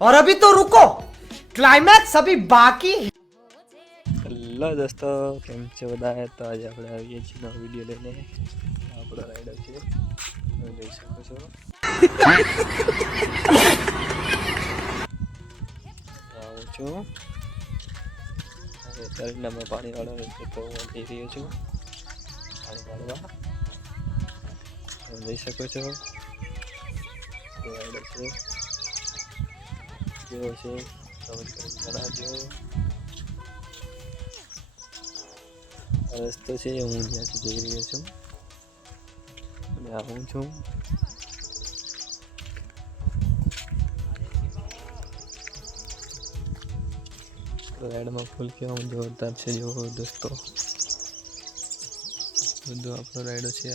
और अभी तो रुको, क्लाइमैक्स अभी बाकी है। હેલો દોસ્તો, કેમ છો બધા? તો આજે આપણે આવીએ છીએ નવો વિડીયો લઈને. આપણો રાઈડર છે, તમે જોઈ શકો છો. આવું છું હવે તરણામાં પાણી વાળો છે, તો હું જઈ રહ્યો છું પાણી વાળવા. તમે જોઈ શકો છો રાઈડર છે, કેવો છે કમેન્ટ કરીને જણાવજો. રસ્તો છે હું જ્યાંથી જઈ રહ્યો છું અને આવું છું. રાઈડમાં ફૂલ કેવા જોરદાર છે, જો દોસ્તો બધો આપણો રાઈડો છે.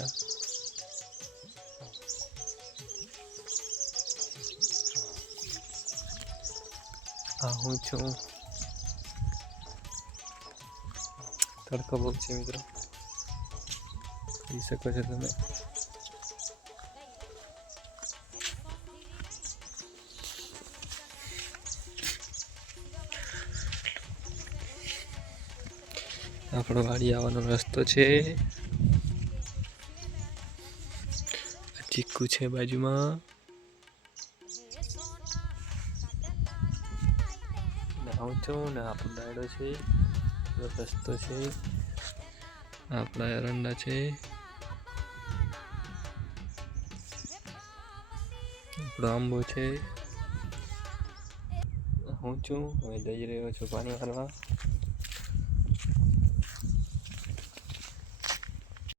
આ હું છું. તડકો બહુ છે મિત્રો, જોઈ શકો છો તમે. આપણો વાડી આવવાનો રસ્તો છે, ચીકુ છે બાજુમાં. આવું છું ને આપણો દાડો છે, રસ્તો છે, આપણા એરંડા છે, આપણો આંબો છે. હું છું હવે જઈ રહ્યો છું પાણી વાળવા.